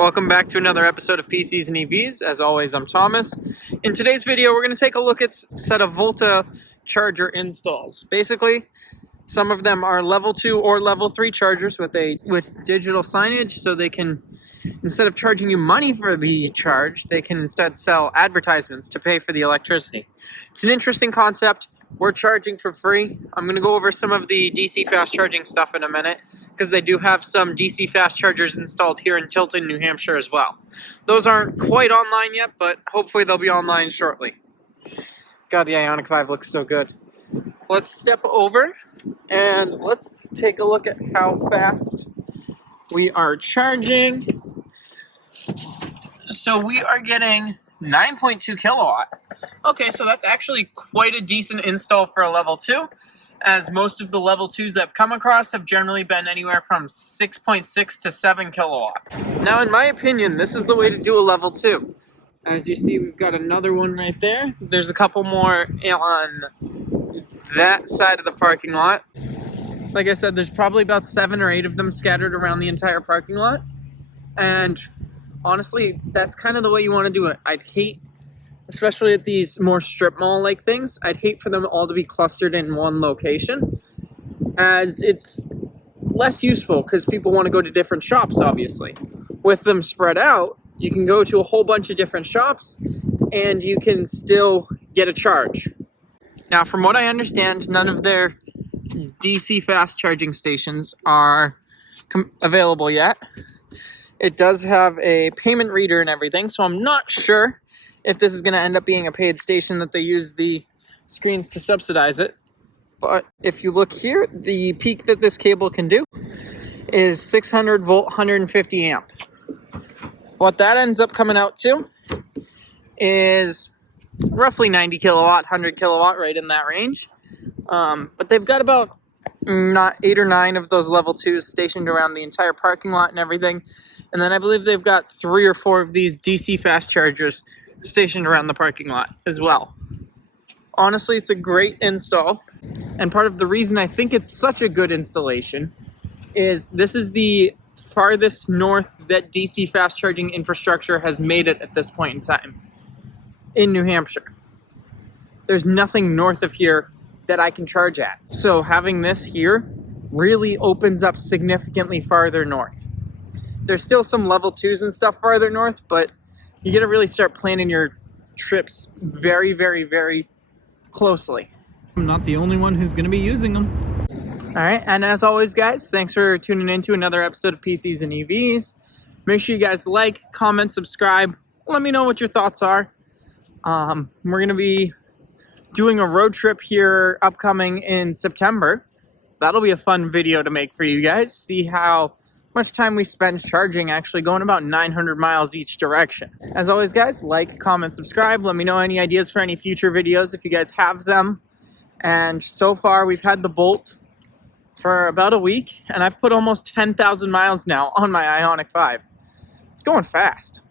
Welcome back to another episode of PCs and EVs. As always, I'm Thomas. In today's video, we're going to take a look at a set of Volta charger installs. Basically, some of them are level 2 or level 3 chargers with digital signage, so they can, instead of charging you money for the charge, they can instead sell advertisements to pay for the electricity. It's an interesting concept. We're charging for free. I'm going to go over some of the DC fast charging stuff in a minute, because they do have some DC fast chargers installed here in Tilton, New Hampshire as well. Those aren't quite online yet, but hopefully they'll be online shortly. God, the Ioniq 5 looks so good. Let's step over and let's take a look at how fast we are charging. So we are getting 9.2 kilowatt. Okay, so that's actually quite a decent install for a level 2, as most of the level 2s I've come across have generally been anywhere from 6.6 to 7 kilowatt. Now, in my opinion, this is the way to do a level 2. As you see, we've got another one right there. There's a couple more on that side of the parking lot. Like I said, there's probably about 7 or 8 of them scattered around the entire parking lot. And honestly, that's kind of the way you want to do it. I'd hate, especially at these more strip mall-like things, I'd hate for them all to be clustered in one location, as it's less useful because people want to go to different shops, obviously. With them spread out, you can go to a whole bunch of different shops and you can still get a charge. Now, from what I understand, none of their DC fast charging stations are available yet. It does have a payment reader and everything, so I'm not sure if this is going to end up being a paid station that they use the screens to subsidize it. But if you look here, the peak that this cable can do is 600 volt, 150 amp. What that ends up coming out to is roughly 90 kilowatt, 100 kilowatt, right in that range. But they've got about 8 or 9 of those level 2s stationed around the entire parking lot and everything. And then I believe they've got 3 or 4 of these DC fast chargers stationed around the parking lot as well. Honestly, it's a great install, and part of the reason I think it's such a good installation is this is the farthest north that DC fast charging infrastructure has made it at this point in time in New Hampshire. There's nothing north of here that I can charge at, so having this here really opens up significantly farther north. There's still some level 2s and stuff farther north, but you got to really start planning your trips very, very, very closely. I'm not the only one who's going to be using them. All right, and as always, guys, thanks for tuning in to another episode of PCs and EVs. Make sure you guys like, comment, subscribe. Let me know what your thoughts are. We're going to be doing a road trip here upcoming in September. That'll be a fun video to make for you guys. See how much time we spend charging, actually going about 900 miles each direction. As always, guys, like, comment, subscribe. Let me know any ideas for any future videos if you guys have them. And so far, we've had the Bolt for about a week, and I've put almost 10,000 miles now on my Ioniq 5. It's going fast.